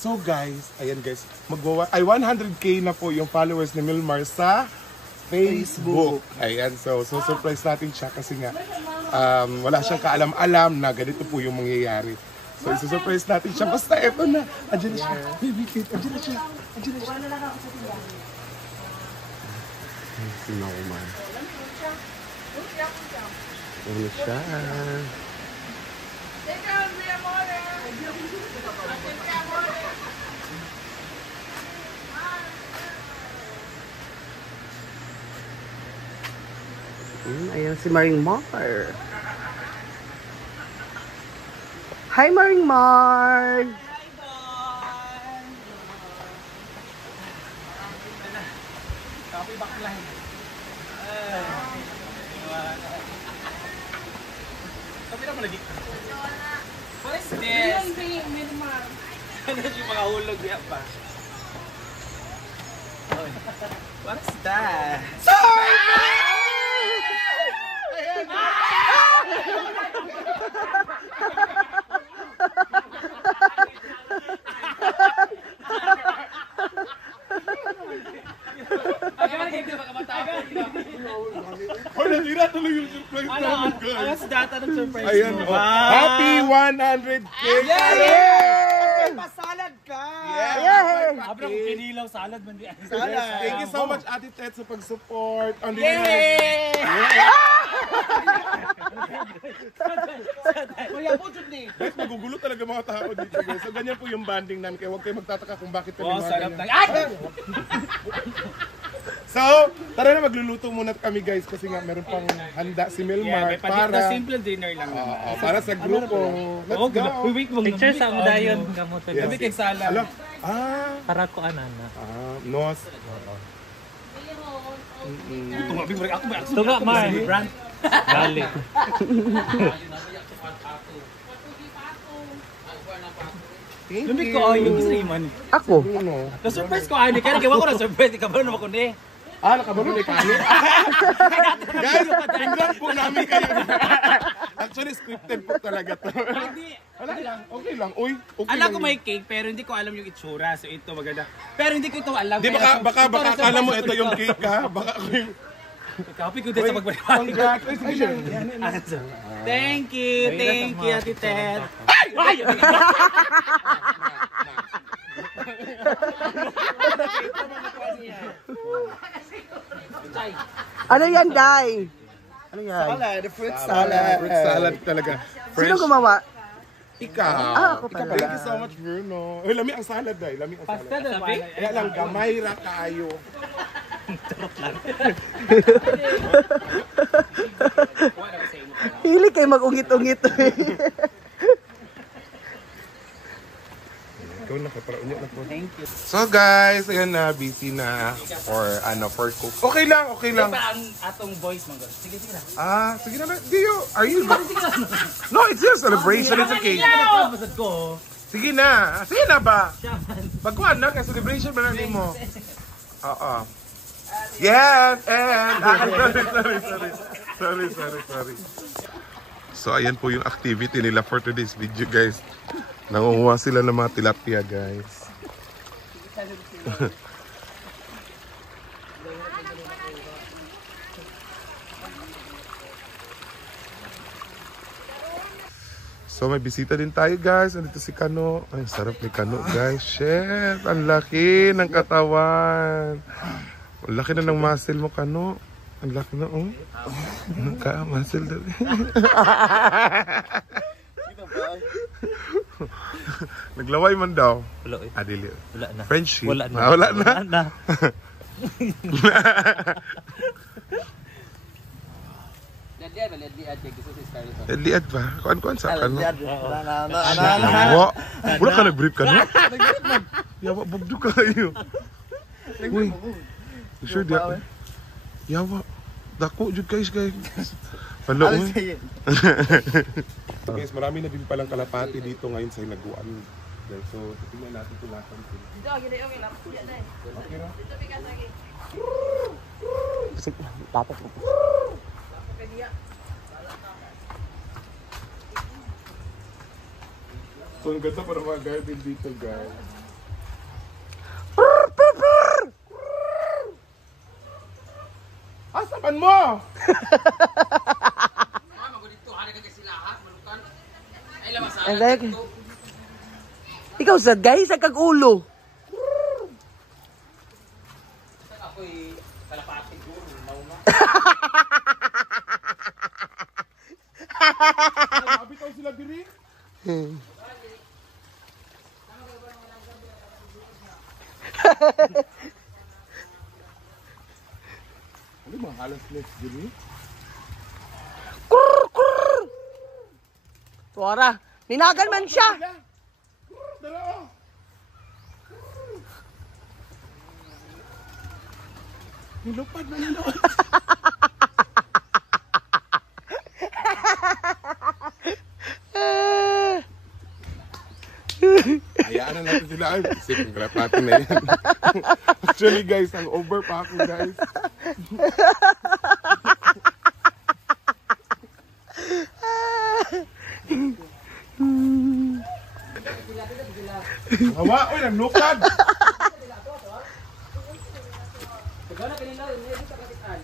So guys, ayan guys, ay 100k na po yung followers ni Milmar sa Facebook. Ayan, so surprise natin siya kasi nga wala siyang kaalam-alam na ganito po yung mangyayari. So isusurprise natin siya. Basta eto na. Andiyan na siya. Baby Kate, andiyan na siya. Andiyan na siya. Sino ko man. Ano siya? Ayan si Maring Mar. Hi Maring Mar! Hi, Don! Copy backline. Copy na mo lagi. What is this? Ano yung mga hulog niya pa? What is that? Sorry! Ayan, happy 100k! Yay! Pasalad ka! Yeah! Abra ko kinilaw salad man di. Thank you so much Ate Ted sa pag-support. Yay! Kuya po jud ni. Guys, magugulo talaga mga tao dito guys. So ganyan po yung banding namin kaya huwag kayo magtataka kung bakit kami mga Sarap ganyan. na. Ay! So, tara na magluluto muna kami guys kasi nga meron pang handa si Milmar para simple dinner lang. para sa grupo. Let's go. Picture sa mo dayon gamot. Yes. Kay salad. Alam, Para ko anana. nos. Tunga big break ako ba? Tunga Mar, brand. Dali. Lumbi ko ay yung gusto iman. Ako? Ano? Na-surprise ko ani kaya gawa ko na surprise ikaw ba naman ko ni. Nakabalo ni Kani. Guys, tingnan po namin kayo. Actually, scripted po talaga to. Wala lang, okay lang. Uy, okay Alam lang ko yun. may cake pero hindi ko alam yung itsura. So ito maganda. Pero hindi ko ito alam. Di baka akala mo ito yung cake ha? Baka ako yung... Copy ko din sa pagbalik. Congrats! Ay, sige lang. Thank you, Ate Ted. Ay! Ano yan, Day? Ano yan? Salad, fruit salad. Fruit salad talaga. Sino gumawa? Ikaw. Ako pala. Thank you so much, Bruno. Uy, lami ang salad, Day. Lami ang salad. Kaya lang, gamay ra kaayo. Hili kayo mag-ungit-ungit. Ikaw na, kapara-unyo na po. Thank you. So guys, ayan na, busy na for cook. Okay lang, okay lang. Pa ang atong voice mga. Sige na. Sige na. Are you? No, it's your celebration. It's okay. Masad ko. Sige na. Sige na ba? Pagkuhan na, kaya celebration ba na mo? Oo. Yes, and... Sorry. So, ayan po yung activity nila for today's video, guys. Nangunguha sila ng mga tilapia, guys. So may bisita din tayo guys. Andito si Kano. Ay sarap ni Kano guys. Shit, ang laki ng katawan. Ang laki na ng muscle mo Kano. Ang laki na oh. Muscle daw. Naglaway man daw. Wala eh. Adili. Wala na. Friendship. Wala na. Wala na. Wala na. Liad ba? Kuan sa Kano? Ano? Wala ka nag-brief ka no? Yawa, bugdo kayo. Uy. Sure di ako. Yawa. Dako jud guys. Hello. Guys, marami na din palang kalapati dito ngayon sa Hinaguan. So, tingnan natin kung lahat ng sila. Dito, okay lang. Okay ra? Dito, bigas lagi. Tapos. So, ang ganda para mga garden dito, guys. Tapan mo! And like, ikaw sad guys, sa kag-ulo. Ako'y kalapati ko. Abitaw sila diri. Ano mga halas next diri? Tuwara, ninagan man siya. Dala oh. Nilupad na nila. Hayaan na natin sila. Ay, isip yung kalapati na yan. Actually guys, ang over pa ako guys. Hawa, oy, naglupad. Gana kanina, hindi ka kakitaan.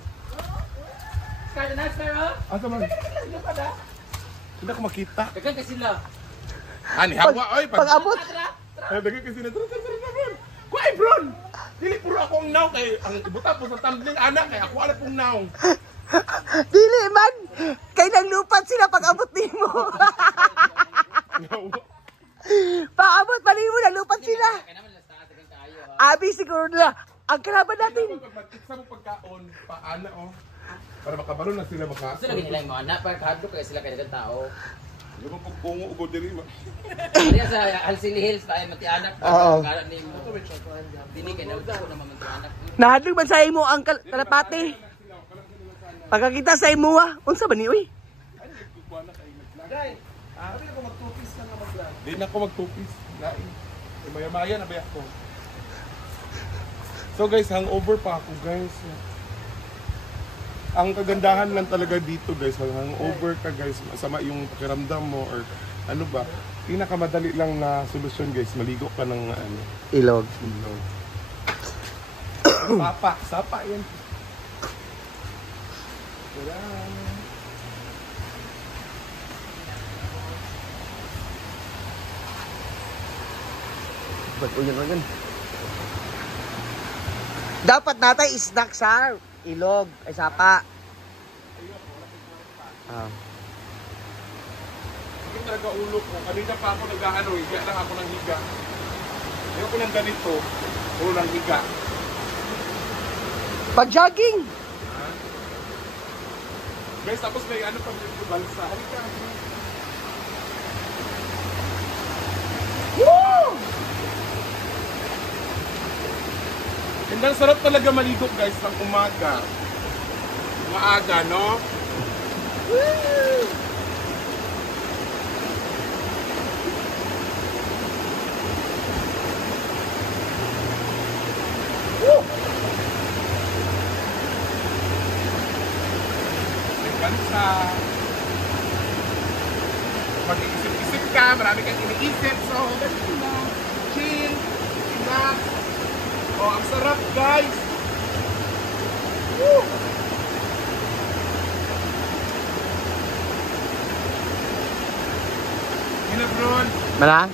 Kaya na, Spero? Asa man? Hindi ako makita. Dagan ka sila. Ani, hawa, oy. Pag-abot. Ay, dagay kasi na. Tara. Kuhay, bron! Dili, puro ako ang naw. Kay, ang ibuta po sa tumbling anak. Kay ako alam pong naw. Dili man. Kay naglupat sila pag-abot nimo. Pag-abot pa nimo naglupat sila. Kaya naman last taas, dagan kayo ha. Abi siguro na ang kalaban natin. Pag magkita mo pagkaon, paana, oh. Para makabalon na sila maka... Gusto lagi nila yung mga anak, para kahadlo kaya sila kaya dagang tao. Hindi mo pagpungo ugod diri. Kaya sa Halsili Hills pa ay mati anak. Oo. Kaya ni mo. Dini kaya na gusto na mamati anak. Nahadlog man sa imo ang kalapati. Pagkakita sa imo unsa ba ni uy? Di na ako magtupis. Lain. Maya-maya na ba ako? So guys, hangover pa ako guys. Ang kagandahan lang talaga dito guys, pag hangover ka guys, masama yung pakiramdam mo or ano ba, pinakamadali lang na solusyon guys, maligo ka ng ano, Ilog. ilog. Sapa yan. Tara. Ba't uyan. Dapat natay snack sa ilog ay sapa. Hindi talaga ulo ko. Kanina pa ako nag-ano, higa lang ako ng higa. Ayoko ng ganito, ulo ng higa. Pag-jogging. Guys, tapos may ano pag dito balsa. Halika. Woo! And ang sarap talaga maligo guys ng umaga. Maaga, no? Woo! Woo! May bansa. Mag-iisip-isip ka, marami kang iniisip. So, ganito na. Chill, relax. Oh, ang sarap guys! Woo! Hinabron! Mala?